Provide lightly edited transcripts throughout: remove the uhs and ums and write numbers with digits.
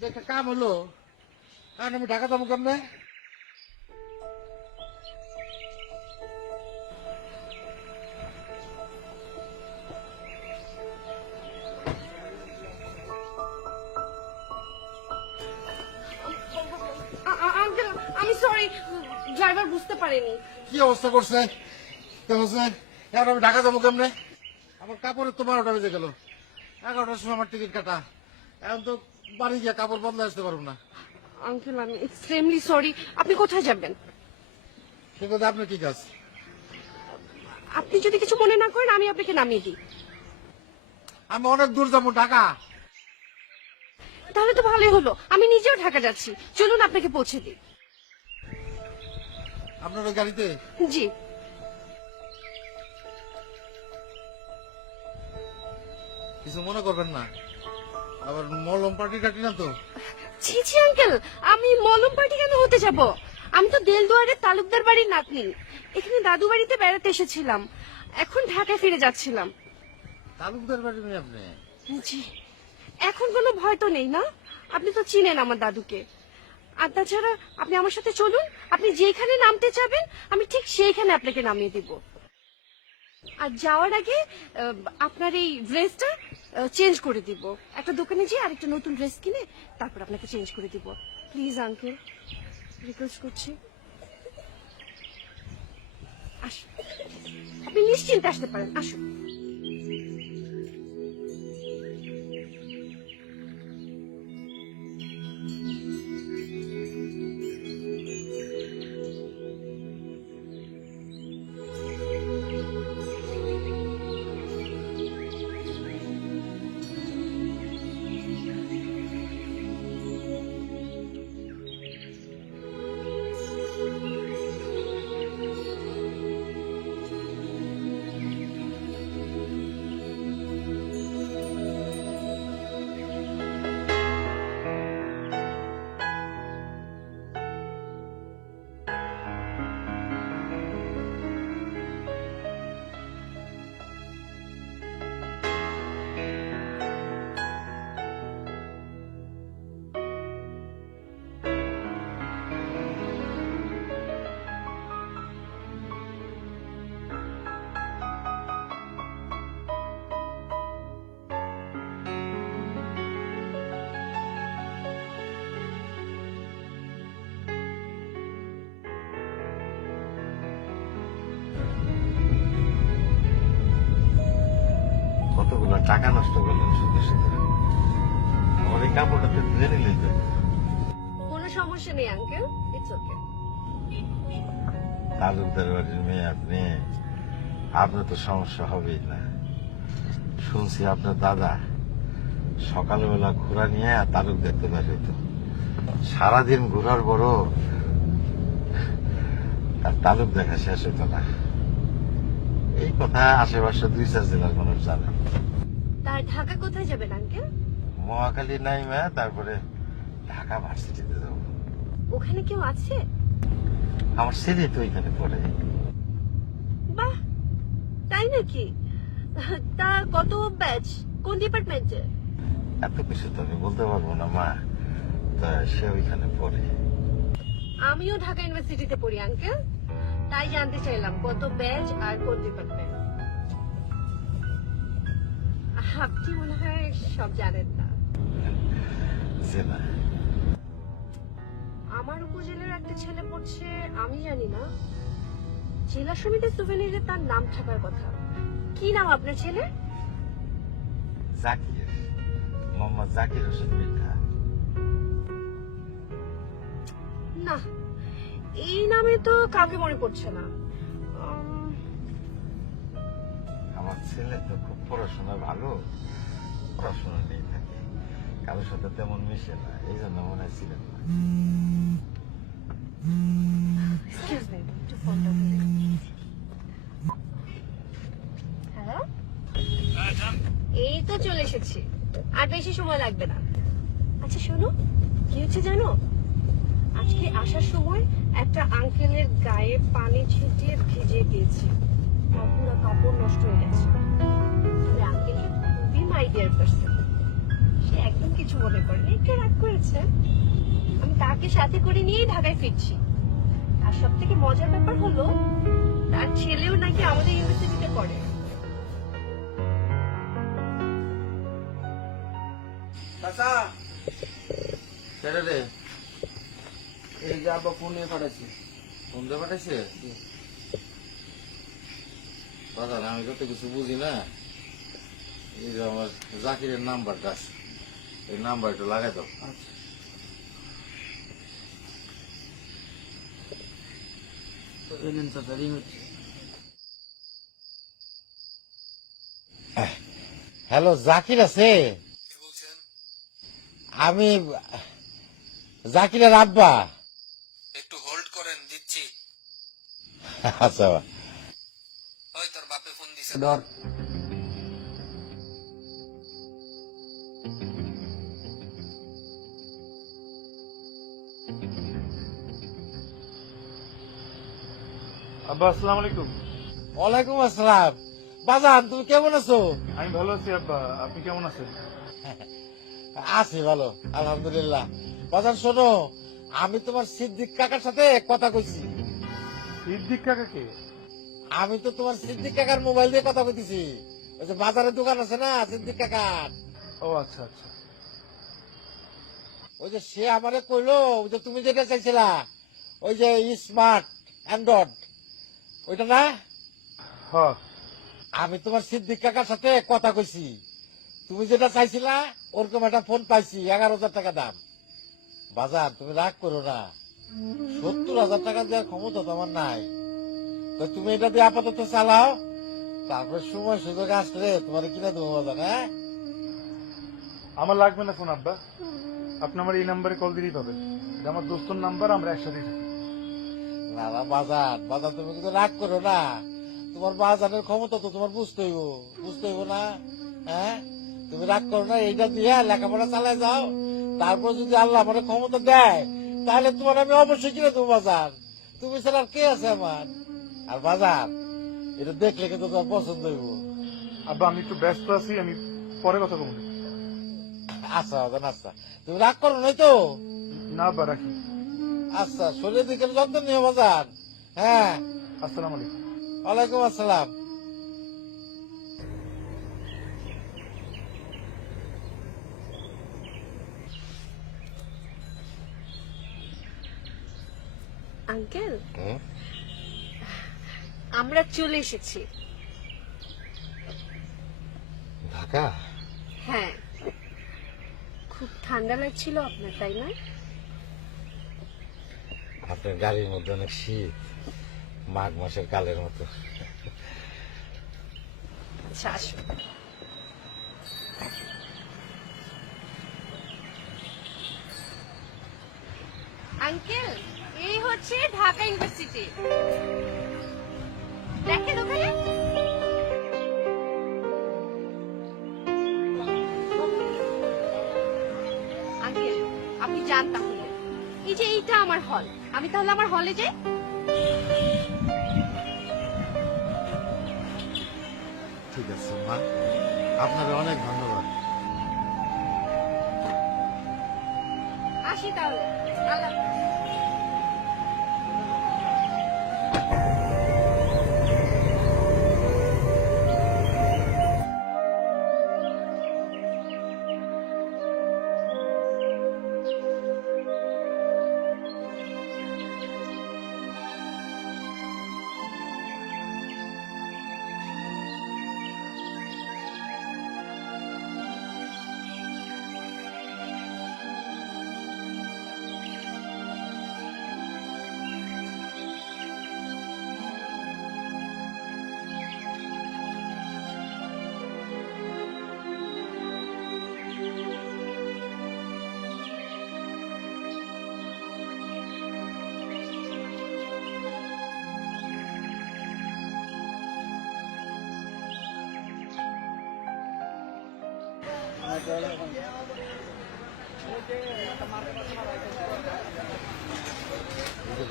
এটা একটা কাম হলো, কারণ আমি ঢাকা যাবো কেমনে? আঙ্কেল আমি সরি, ড্রাইভার বুঝতে পারেনি। কি অবস্থা করছে এখন আমি ঢাকা যাবো কেমনে? আমার কাপড়ের তো 12টা বেজে গেল, 11টার সময় আমার টিকিট কাটা। এখন তো বাড়ি গিয়ে কাপড় বদলে আসতে পারবো না। আঙ্কেল আমি এক্সট্রিমলি সরি। আপনি কোথায় যাবেন? সে কথা আপনার কি কাজ? আপনি যদি কিছু মনে না করেন আমি আপনাকে নামিয়ে দিই। আমি অনেক দূর যাবো, ঢাকা। তাহলে তো ভালোই হলো, আমি নিজেও ঢাকা যাচ্ছি, চলুন আপনাকে পৌঁছে দিই। আপনার ওই গাড়িতে? জি। কিছু মনে করবেন না, আবার মলম পার্টি টাটি না তো? ছি ছি আঙ্কেল, আমি মলম পার্টি কেন হতে যাব? আমি তো দেলদুয়ারের তালুকদার বাড়ির নাতনি। এখানে দাদু বাড়িতে বেড়াতে এসেছিলাম, এখন ঢাকায় ফিরে যাচ্ছিলাম। তালুকদার বাড়ি নেই আপনি? জি। এখন কোনো ভয় তো নেই না? আপনি তো চিনেন আমার দাদুকে। আর তাছাড়া আপনি আমার সাথে চলুন, আপনি যেখানে নামতে চাবেন আমি ঠিক সেইখানে আপনাকে নামিয়ে দিব। আর যাওয়ার আগে আপনার এই ড্রেসটা চেঞ্জ করে দিব। একটা দোকানে যেয়ে আরেকটা নতুন ড্রেস কিনে তারপর আপনাকে চেঞ্জ করে দিব। প্লিজ আঙ্কেল, রিকোয়েস্ট করছি, আসুন। আপনি নিশ্চিন্তে আসতে পারেন, আসুন। কতগুলো টাকা নষ্ট করলেন শুধু শুধু। আমার এই কাপড়টা তো ধুয়ে নিলেই তো। কোনো সমস্যা নেই আঙ্কেল, ইটস ওকে। তালুকদার বাড়ির মেয়ে আপনি, আপনার তো সমস্যা হবেই না। শুনছি আপনার দাদা সকালবেলা ঘোরা নিয়ে তালুক দেখতে বের হইতো। সারাদিন ঘোরার বড় তার তালুক দেখা শেষ হইতো না। এই কথা আশেপাশে 2-4 জেলার মানুষ জানে। তার ঢাকা কোথায় যাবেন আঙ্কেল? মহাখালী নাইমা তারপরে ঢাকা ভার্সিটিতে যাব। ওখানে কেউ আছে? আমার ছেলে তো ওইখানে পড়ে। বাহ, তাই নাকি? তা কত ব্যাচ, কোন ডিপার্টমেন্টে? এত কিছু তো আমি বলতে পারবো না মা, তা সে ওইখানে পড়ে। আমিও ঢাকা ইউনিভার্সিটিতে পড়ি আঙ্কেল, তাই জানতে চাইলাম কত ব্যাচ আর কোন ডিপার্টমেন্ট। আপনি মনে হয় সব জানেন না। যে না, আমার উপজেলার একটা ছেলে পড়ছে, আমি জানি না। জেলা সমিতির সুভেনিরে তার নাম থাকার কথা। কি নাম আপনার ছেলে? জাকির, মোহাম্মদ জাকির হোসেন মির্জা। না, এই নামে তো কাউকে মনে পড়ছে না। আমার ছেলে তো খুব পড়াশোনা ভালো, পড়াশোনা নেই থাকে, কারোর সাথে তেমন মিশে না, এই জন্য মনে হয় ছিলেন না। Excuse me, একটু ফোনটা ধরে। হ্যালো, এই তো চলে এসেছি, আর বেশি সময় লাগবে না। আচ্ছা শোনো, কি হচ্ছে জানো? আজকে আসার সময় একটা আঙ্কেলের গায়ে পানি ছিটিয়ে ভিজিয়ে দিয়েছি, পুরো কাপড় নষ্ট হয়ে গেছে। আঙ্কেল খুবই মাই ডিয়ার পার্সন, সে একদম কিছু মনে করেনি, একটু রাগ করেছে। আমি তাকে সাথে করে নিয়েই ঢাকায় ফিরছি। আর সব থেকে মজার ব্যাপার হলো তার ছেলেও নাকি আমাদের ইউনিভার্সিটিতে পড়ে। চাচা, কেটে রে এই যে আব্বা ফোন নিয়ে পাঠাচ্ছি। ফোন দিয়ে পাঠাইছে বাজার, আমি যত কিছু বুঝি না। এই যে আমার জাকিরের নাম্বারটা আছে, এই নাম্বারটা লাগাই দাও। আচ্ছা, এই নিন চাচা, রিং হচ্ছে। হ্যালো, জাকির আছে? আমি জাকিরের আব্বা। একটু হোল্ড করেন, দিচ্ছি। আচ্ছা, ওই তোর বাপে ফোন দিছে। ধর। আব্বা, আসসালামু আলাইকুম। ওয়ালাইকুম আসসালাম। বাজান, তুমি কেমন আছো? আমি ভালো আছি আব্বা, আপনি কেমন আছেন? আছি ভালো, আলহামদুলিল্লাহ। বাজান শোনো, আমি তোমার সিদ্দিক কাকার সাথে কথা কইছি। সিদ্দিক কাকাকে? আমি তো তোমার সিদ্দিক কাকার মোবাইল দিয়ে কথা কইতেছি। ওই যে বাজারের দোকান আছে না সিদ্দিক কাকার, ও আচ্ছা আচ্ছা। ওই যে সে আমারে কইলো ওই যে তুমি যেটা চাইছিলা, ওই যে স্মার্ট অ্যান্ড্রয়েড, ওইটা না? হ্যাঁ, আমি তোমার সিদ্দিক কাকার সাথে কথা কইছি। তুমি যেটা চাইছিলা ওরকম একটা ফোন পাইছি, 11,000 টাকা দাম। বাজার, তুমি রাগ করো না, 70,000 টাকা দেওয়ার ক্ষমতা তোমার নাই। তো তুমি এটা দিয়ে আপাতত চালাও, তারপরে সময় সুযোগ আসলে তোমার কিনে দেবো বাজার। হ্যাঁ, আমার লাগবে না ফোন আব্বা, আপনি আমার এই নাম্বারে কল দিলেই পাবেন। এটা আমার দোস্তর নাম্বার, আমরা একসাথেই থাকি। না না বাজার, বাজার তুমি কিন্তু রাগ করো না। তোমার বাজারের ক্ষমতা তো তোমার বুঝতে হইব না। হ্যাঁ, তুমি রাগ করো না, এইটা দিয়ে লেখাপড়া চালায় যাও। তারপর যদি আল্লাহ আমার ক্ষমতা দেয় তাহলে তোমার আমি অবশ্যই কিনে দেবো বাজার। তুমি ছাড়া আর কে আছে আমার? আর বাজার, এটা দেখলে কিন্তু তোমার পছন্দ হইব। আব্বা, আমি একটু ব্যস্ত আছি, আমি পরে কথা বলবো। আচ্ছা বাজার, আচ্ছা, তুমি রাগ করো নাই তো? না আব্বা, রাখি। আচ্ছা, শরীরের দিকে যত্ন নিও বাজার। হ্যাঁ, আসসালামু আলাইকুম। ওয়ালাইকুম আসসালাম। আঙ্কেল, আমরা চলে এসেছি। ঢাকা? হ্যাঁ, খুব ঠান্ডা লাগছিল আপনার, তাই না? আপনার গাড়ির মধ্যে অনেক শীত, মাঘ মাসের কালের মতো। আচ্ছা, আসুন। আঙ্কেল, এই হচ্ছে ঢাকা ইউনিভার্সিটি, দেখেন ওখানে। আঙ্কেল, আপনি যান তাহলে। এই যে এইটা আমার হল, আমি তাহলে আমার হলে যাই। ঠিক আছে মা, আপনার অনেক ধন্যবাদ। আসি তাহলে, আল্লাহ হাফেজ।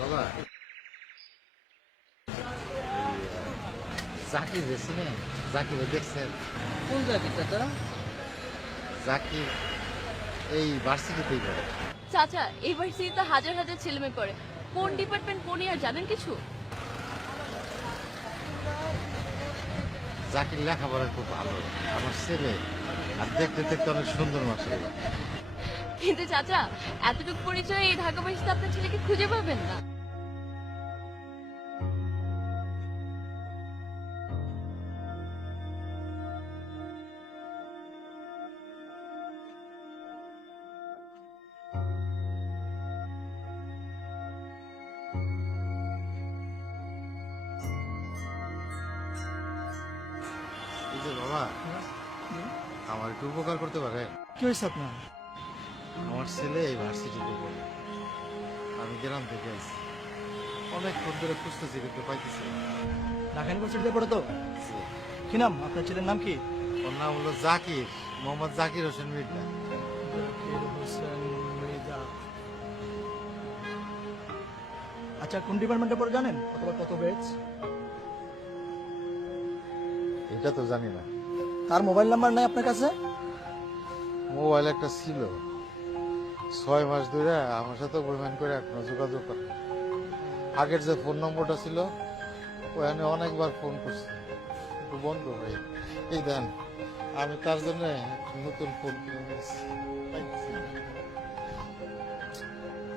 বাবা, জাকির দেখছি না? জাকির দেখছেন? কোন জায়গায় চাচা? জাকির এই ভার্সিটিতেই পড়ে। চাচা এই ভার্সিটিতে হাজার হাজার ছেলে মেয়ে পড়ে, কোন ডিপার্টমেন্ট কোন ইয়ার জানেন কিছু? জাকির লেখাপড়া খুব ভালো, আমার ছেলে, আর দেখতে দেখতে অনেক সুন্দর মাসে। কিন্তু চাচা এতটুকু পরিচয় এই ঢাকা ভার্সিটিতে আপনার ছেলেকে খুঁজে পাবেন না। এই যে বাবা, আমার একটু উপকার করতে পারে? কি হয়েছে আপনার? আমার ছেলে এই ভার্সিটিতে পড়ে, আমি গ্রাম থেকে আইছি, অনেকক্ষণ ধরে খুঁজতেছি কিন্তু পাইতেছি না। ঢাকা ইউনিভার্সিটিতে পড়ে তো? জি। কি নাম আপনার ছেলের নাম কি? ওর নাম হলো জাকির, মোহাম্মদ জাকির হোসেন মির্জা। জাকির হোসেন মৃধা। আচ্ছা কোন ডিপার্টমেন্টে পড়ে জানেন, অথবা কত ব্যাচ? এটা তো জানি না। তার মোবাইল নাম্বার নাই আপনার কাছে? মোবাইল একটা ছিল, 6 মাস ধরে আমার সাথে অভিমান করে এখনো যোগাযোগ করে। আগের যে ফোন নম্বরটা ছিল ওখানে অনেকবার ফোন করছি, একটু বন্ধ হয়ে। এই দেন, আমি তার জন্য নতুন ফোন কিনে নিয়েছি। পাইছি।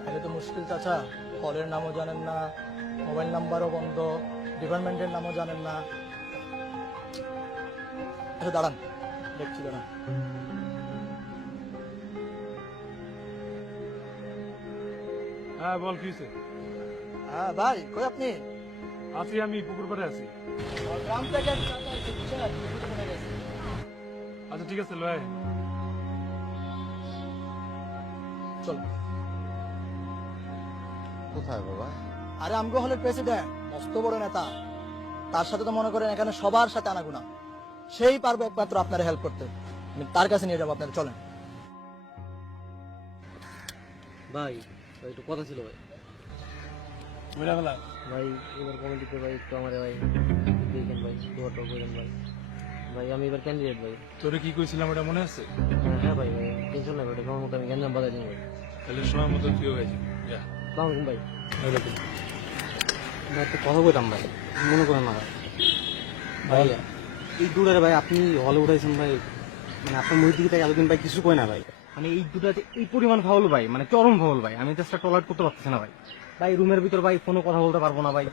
তাহলে তো মুশকিল চাচা, হলের নামও জানেন না, মোবাইল নাম্বারও বন্ধ, ডিপার্টমেন্টের নামও জানেন না। আচ্ছা দাঁড়ান, দেখছি দাঁড়ান। হ্যাঁ বল, কি হয়েছে? হ্যাঁ ভাই, কই আপনি? আছি, আমি পুকুর পাড়ে আছি। গ্রাম থেকে চাচা এসে বুঝছেন, পুকুরে পড়ে গেছে। আচ্ছা ঠিক আছে, লয়। চল। কোথায় বাবা? আরে আমগো হলের প্রেসিডেন্ট, মস্ত বড় নেতা, তার সাথে তো মনে করেন এখানে সবার সাথে আনাগুনা, সেই পারবে একমাত্র আপনার হেল্প করতে। আমি তার কাছে নিয়ে যাবো আপনারা, চলেন। ভাই একটু কথা ছিল ভাই। বুঝা গেল? ভাই এবার কমিটিতে ভাই একটু আমার ভাই দেখেন ভাই, দোয়াটা করেন ভাই। ভাই আমি এবার ক্যান্ডিডেট ভাই। তোরে কি কইছিলাম এটা মনে আছে? হ্যাঁ ভাই, ভাই টেনশন নাই ভাই, সময় মতো আমি গ্যাঞ্জাম বাজাই দিন ভাই। তাহলে সময় মতো তুইও গেছি। যা। সালামালাইকুম ভাই। ভাই একটা কথা বলতাম ভাই, মনে করেন না ভাই। ভাই এই দুটারে ভাই আপনি হলে উঠাইছেন ভাই, মানে আপনার মুখ দিকে তাই এতদিন ভাই কিছু কয় না ভাই। মানে এই দুটাতে এই পরিমাণ ফাউল ভাই, মানে চরম ফাউল ভাই। আমি জাস্ট টলারেট করতে পারতেছি না ভাই। ভাই রুমের ভিতর ভাই ফোনে কথা বলতে পারবো না ভাই,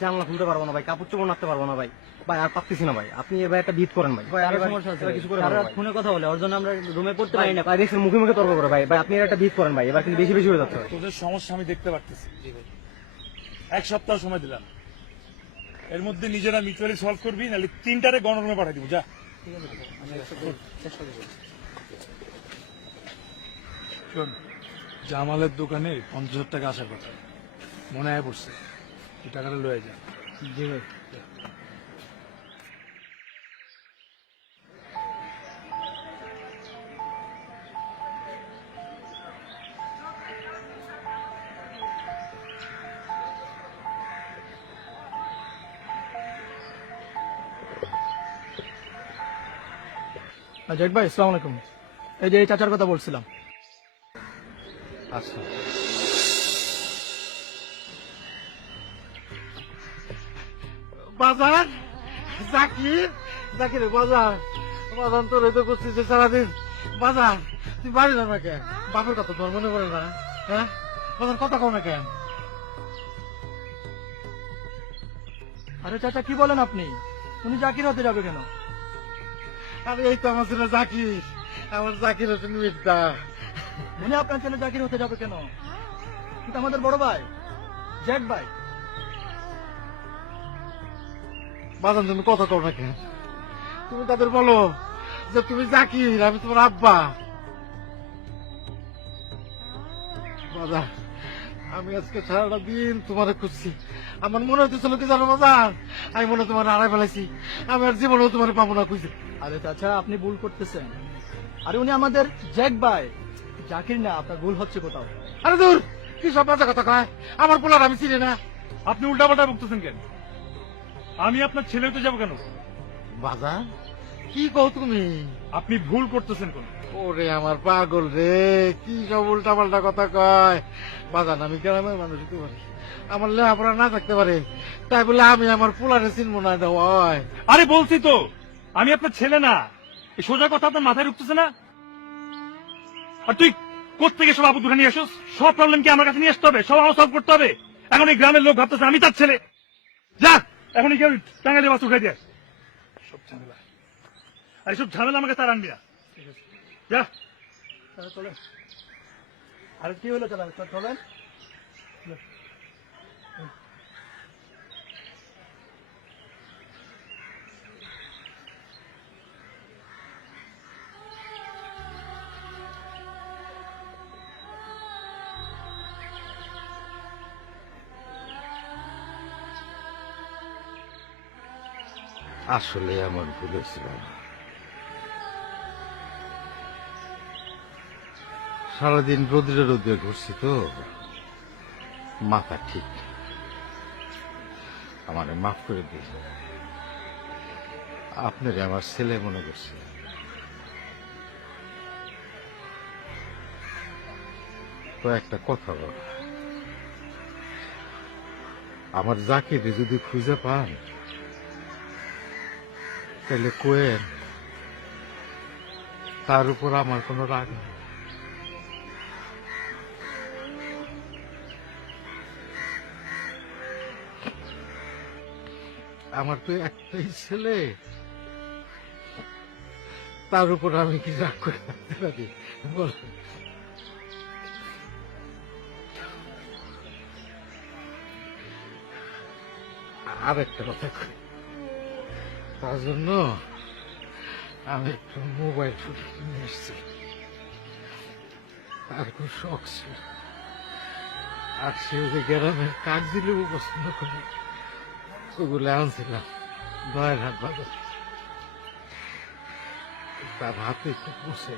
জানলা খুলতে পারবো না ভাই, কাপড় চোপড় নাড়তে পারবো না ভাই। ভাই আর পারতেছি না ভাই, আপনি এবার একটা বিট করেন ভাই। ভাই সমস্যা আছে, কিছু করে ফোনে কথা বলে ওর জন্য আমরা রুমে পড়তে পারি না ভাই। দেখছেন মুখে মুখে তর্ক করে ভাই। ভাই আপনি একটা বিট করেন ভাই, এবার কিন্তু বেশি বেশি হয়ে যাচ্ছে ভাই। তোদের সমস্যা আমি দেখতে পারতেছি। 1 সপ্তাহ সময় দিলাম, এর মধ্যে নিজেরা মিউচুয়ালি সলভ করবি, নাহলে 3টারে গণরুমে পাঠিয়ে দিব। যা। শোন, জামালের দোকানে 50,000 টাকা আসার কথা, মনে হয় পড়ছে, এই টাকাটা লয়ে যা। জি ভাই। জাহিদ ভাই আসসালামু আলাইকুম। এই যে এই চাচার কথা বলছিলাম। আচ্ছা, বাজার জাকির, জাকির বাজার, বাজার তোর তো করছিস সারাদিন। বাজার তুই বাড়ি না না কেন? বাপের কথা তোর মনে পড়ে না? হ্যাঁ বাজার কথা কও না কেন? আরে চাচা কি বলেন আপনি, উনি জাকির হতে যাবে কেন? আরে এই তো আমার ছেলে জাকির, আমার জাকির হোসেন মির্জা। উনি আপনার ছেলে জাকির হতে যাবে কেন? কিন্তু আমাদের বড় ভাই জ্যাক ভাই। বাজার তুমি কথা কও না কেন? তুমি তাদের বলো যে তুমি জাকির, আমি তোমার আব্বা। বাজার আমি আজকে সারাটা দিন তোমার খুঁজছি, আমার মনে হতেছিল কি জানো বাজার, আমি মনে হয় তোমার হারাই ফেলাইছি, আমি আর জীবনেও তোমার পাবো না খুঁজে। আরে চাচা আপনি ভুল করতেছেন, আরে উনি আমাদের জ্যাক ভাই, জাকির না। আপনার ভুল হচ্ছে কোথাও। আরে দূর, কি সব বাজে কথা কয়, আমার পোলার আমি চিনি না। আপনি উল্টাপাল্টা বকতেছেন কেন? আমি আপনার ছেলে হতে যাবো কেন? বাজার কি কও তুমি? আপনি ভুল করতেছেন কোন? ওরে আমার পাগল রে, কি সব উল্টা পাল্টা কথা কয়। বাজান আমি গ্রামের মানুষ হতে পারি, আমার লেখাপড়া না থাকতে পারে, তাই বলে আমি আমার পোলারে চিনবো না? এটা হয়? আরে বলছি তো আমি আপনার ছেলে না, এই সোজা কথা আপনার মাথায় ঢুকতেছে না। আর তুই কোত্থেকে সব আপু দুটো নিয়ে আসোস? সব প্রবলেম কি আমার কাছে নিয়ে আসতে হবে? সব আমার সলভ করতে হবে? এখন এই গ্রামের লোক ভাবতেছে আমি তার ছেলে। যা এখনই কেউ টাঙ্গা দিয়ে বাস উঠে দিয়ে সব ঝামেলা, আর সব ঝামেলা আমাকে তার আনবি না। যা চলে। আরে কি হলো? চলেন। আসলে আমার ভুল হয়েছিল। সারাদিন রোদ্রে রোদ্রে ঘুরছি তো, মাথা ঠিক না। আমারে মাফ করে দিন, আপনারে আমার ছেলে মনে করছি। তো একটা কথা বল, আমার জাকিরে যদি খুঁজে পান তাহলে কোয়েন, তার উপর আমার কোনো রাগ নেই। আমার তো একটাই ছেলে, তার উপর আমি কি রাগ করে থাকতে পারি বল? আর একটা কথা কই, তার জন্য আমি একটু মোবাইল ফোন নিয়ে এসেছি। তার খুব শখ ছিল, আর সে ওই গ্রামের কাগজি লেবু পছন্দ করে, ওগুলো আনছিলাম 9.5 বাজার। তার হাতে একটু বসে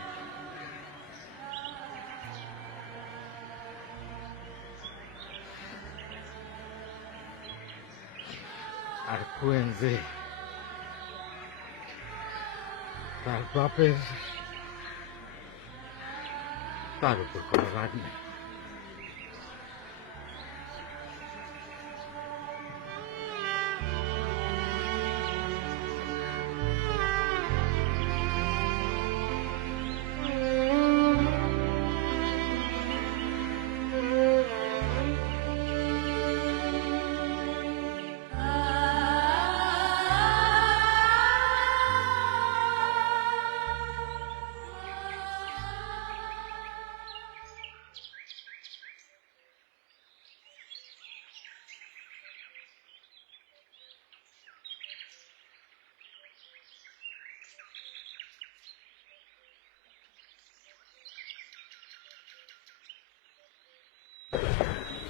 আর কোয়েন যে তার বাপের, তার উপর কোনো রাগ নেই।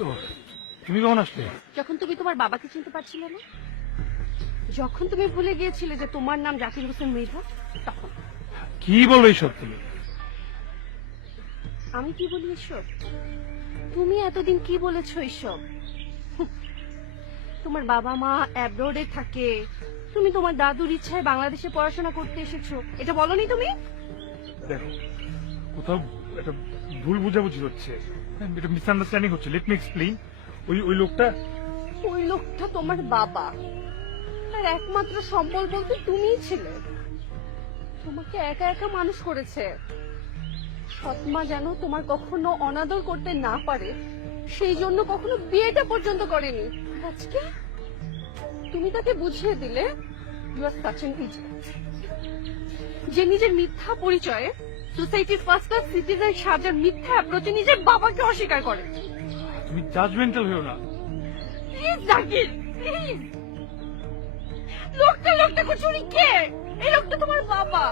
তো তুমি কখন আসলে? যখন তুমি তোমার বাবাকে চিনতে পারছিলে না, যখন তুমি ভুলে গিয়েছিলে যে তোমার নাম জাকির হোসেন মৃধা, তখন। কি বলবো এইসব তুমি? আমি কি বলি এসব? তুমি এতদিন কি বলেছো এসব? তোমার বাবা মা অ্যাব্রোডে থাকে, তুমি তোমার দাদুর ইচ্ছায় বাংলাদেশে পড়াশোনা করতে এসেছো, এটা বলনি তুমি? দেখো কোথাও একটা ভুল বুঝাবুঝি হচ্ছে, এটা মিসআন্ডারস্ট্যান্ডিং হচ্ছে। Let me explain. ওই লোকটা তোমার বাবা, আর একমাত্র সম্বল বলতে তুমিই ছিলে। তোমাকে একা একা মানুষ করেছে। সৎমা যেন তোমার কখনো অনাদর করতে না পারে, সেই জন্য কখনো বিয়েটা পর্যন্ত করেনি। আজকে তুমি তাকে বুঝিয়ে দিলে you are such an idiot, যে নিজের মিথ্যা পরিচয়ে সোসাইটির ফার্স্ট ক্লাস সিটিজেন সাজার মিথ্যা অ্যাপ্রোচে নিজের বাবাকে অস্বীকার করে। তুমি জাজমেন্টাল হও না প্লিজ জাকির, প্লিজ। লোকটা কুচুরি কে? এই লোকটা তোমার বাবা,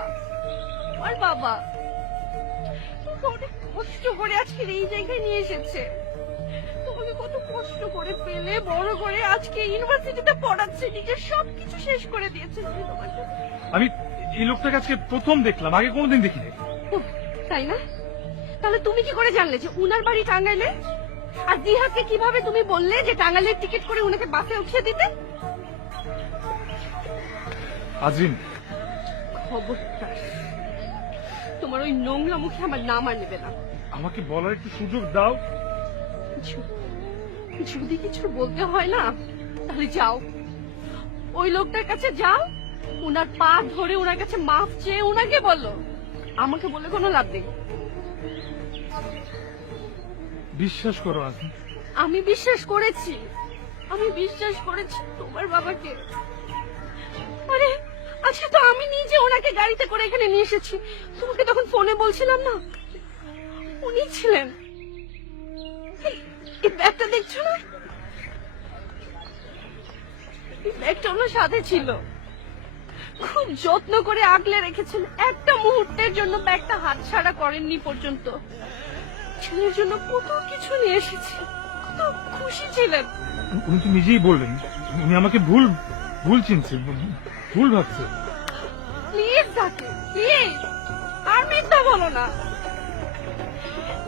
তোমার বাবা। তোমাকে অনেক কষ্ট করে আজকে এই জায়গায় নিয়ে এসেছে, তোমাকে কত কষ্ট করে পেলে বড় করে আজকে ইউনিভার্সিটিতে পড়াচ্ছে, নিজের সবকিছু শেষ করে দিয়েছে তোমাকে। আমি এই লোকটাকে আজকে প্রথম দেখলাম, আগে কোনোদিন দেখিনি। তাই না? তাহলে তুমি কি করে জানলে যে উনার বাড়ি টাঙ্গাইলে? আর দিহাকে কিভাবে তুমি বললে যে টাঙ্গাইলের টিকিট করে উনাকে বাসে উঠিয়ে দিতে? আজরিন, খবরদার তোমার ওই নোংরা মুখে আমার নাম আর নেবে না। আমাকে বলার একটু সুযোগ দাও। যদি কিছু বলতে হয় না তাহলে যাও, ওই লোকটার কাছে যাও, ওনার পা ধরে ওনার কাছে মাফ চেয়ে ওনাকে বলো, আমাকে বলে কোনো লাভ নেই। বিশ্বাস করো আজমি। আমি বিশ্বাস করেছি, আমি বিশ্বাস করেছি তোমার বাবাকে। আরে আজকে তো আমি নিজে ওনাকে গাড়িতে করে এখানে নিয়ে এসেছি। তোমাকে তখন ফোনে বলছিলাম না, উনি ছিলেন। এই ব্যাগটা দেখছো না, এই ব্যাগটা ওনার সাথে ছিল, খুব যত্ন করে আগলে রেখেছেন। একটা মুহূর্তের জন্য ব্যাগটা হাতছাড়া করেননি পর্যন্ত। ছেলের জন্য কত কিছু নিয়ে এসেছি, কত খুশি ছিলেন। উনি তো নিজেই বললেন উনি আমাকে ভুল চিনছে, ভুল ভাবছে। প্লিজ তাকে, প্লিজ আর মিথ্যা বলো না।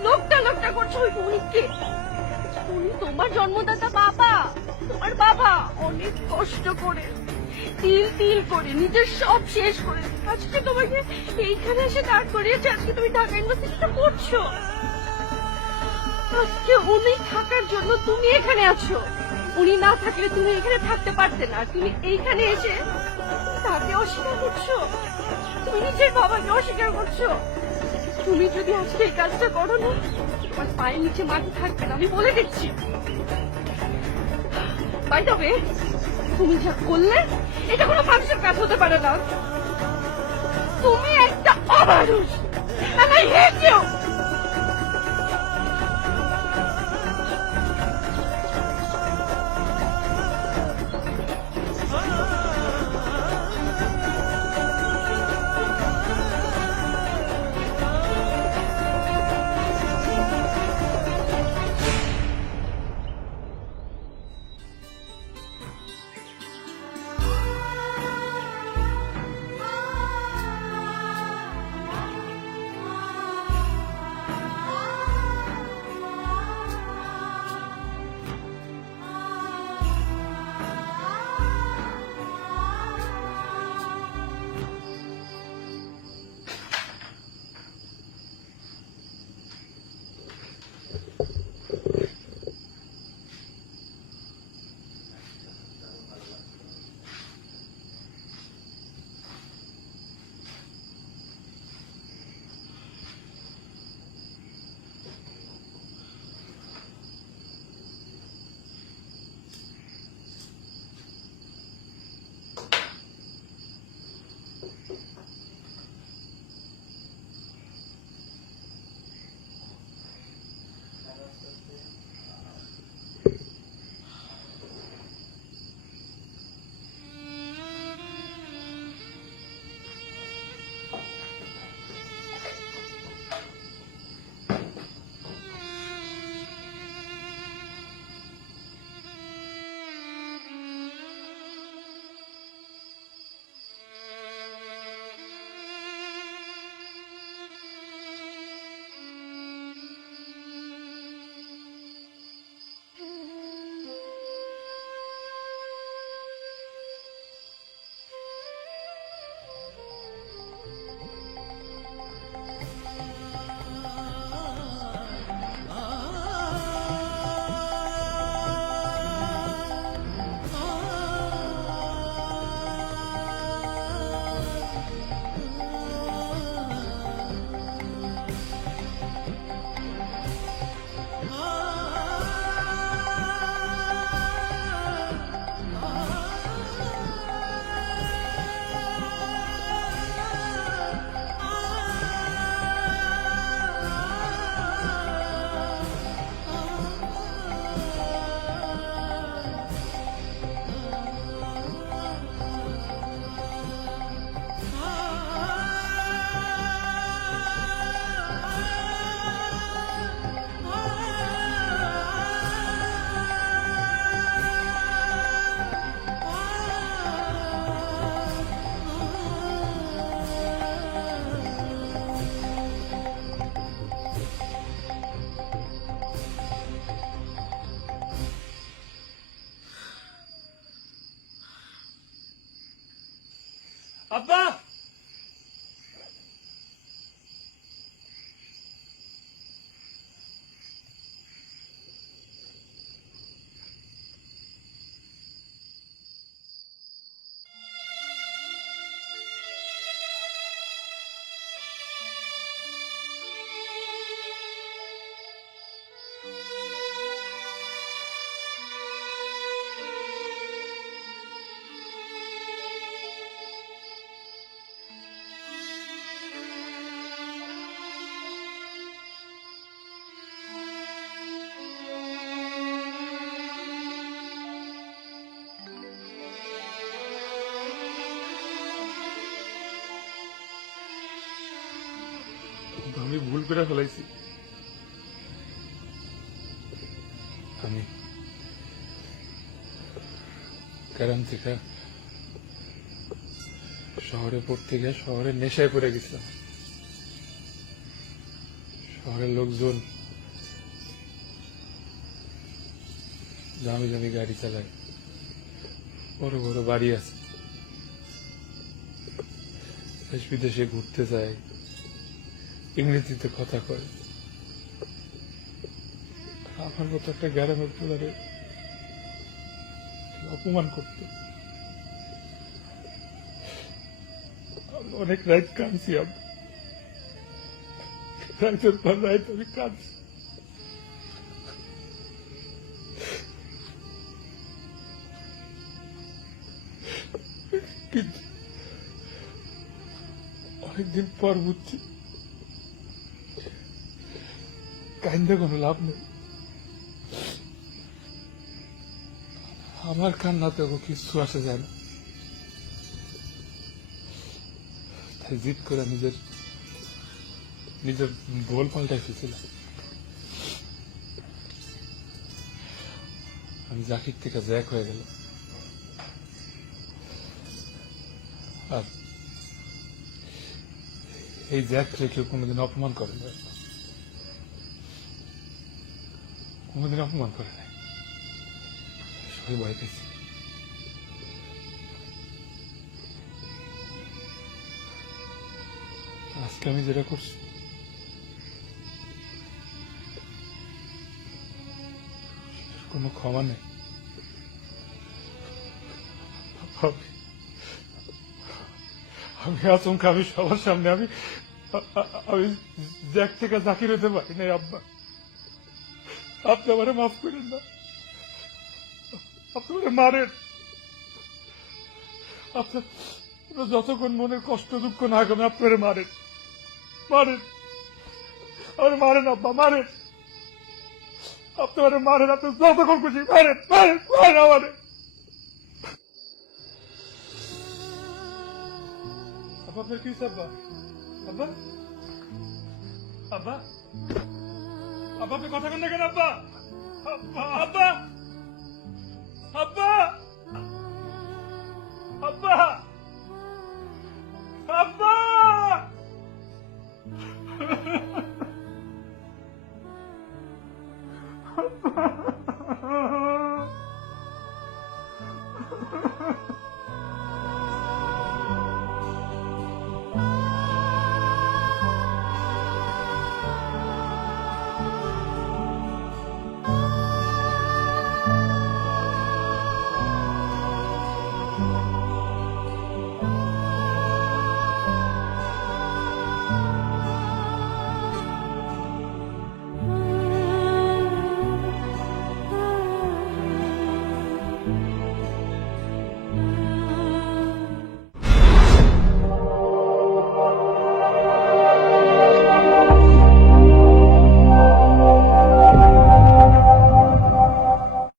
লোকটা করছো, উনি কে? উনি তোমার জন্মদাতা বাবা, তোমার বাবা অনেক কষ্ট করে তিল করে নিজের সব শেষ করে আজকে তোমাকে এইখানে এসে দাঁড় করিয়েছে। আজকে তুমি ঢাকা ইউনিভার্সিটিতে পড়ছো, আজকে উনি থাকার জন্য তুমি এখানে আছো। উনি না থাকলে তুমি এখানে থাকতে পারতে না। তুমি এইখানে এসে তাকে অস্বীকার করছো, তুমি নিজের বাবাকে অস্বীকার করছো। তুমি যদি আজকে এই কাজটা করো না, তোমার পায়ের নিচে মাটি থাকবে না, আমি বলে দিচ্ছি। বাই দ্য ওয়ে, তুমি যা করলে এটা কোনো মানুষের কাজ হতে পারে না। তুমি একটা অমানুষ, and I hate you. আব্বা, কিন্তু আমি ভুল করে ফেলাইছি। আমি গ্রাম থেকে শহরে পড়তে গিয়ে শহরে নেশায় পড়ে গেছিলাম। শহরের লোকজন দামি দামি গাড়ি চালায়, বড় বড় বাড়ি আছে, দেশ বিদেশে ঘুরতে যায়, ইংরেজিতে কথা কয়। আমার মতো একটা গ্রামের পোলারে অপমান করত। আমি অনেক রাত কাঁদছি, রাতের পর রাত আমি কাঁদছি। কিন্তু অনেকদিন পর বুঝছি কান্দে কোনো লাভ নেই। আমার কান্নাতে কিছু আসে যায় না। তাই জিদ করে নিজের ভুল পাল্টাই ফেলছিলাম। আমি জাকির থেকে জ্যাক হয়ে গেল। আর এই জ্যাককে কেউ কোনোদিন অপমান করে না, কোনোদিন অপমান করে নাই। সবাই ভয় পেয়েছি। আজকে আমি যেটা করছি কোনো ক্ষমা নেই। আমি আচমকা আমি সবার সামনে আমি জ্যাক থেকে জাকির হতে পারি নাই। আব্বা, আপনি আমারে মাফ করেন না, আপনি আমারে মারেন। আপনার যতক্ষণ মনের কষ্ট দুঃখ না কমে আপনারে মারেন, মারেন, আমারে মারেন আব্বা, মারেন, আপনি আমারে মারেন, আপনি যতক্ষণ খুশি মারেন, মারেন, মারেন আমারে। আব্বা, আপনার কি হয়েছে আব্বা? আব্বা, আব্বা, আব্বা, আপনি কথা কেন দেখেন আব্বা? আব্বা, আব্বা, আব্বা, আব্বা, আব্বা, আব্বা।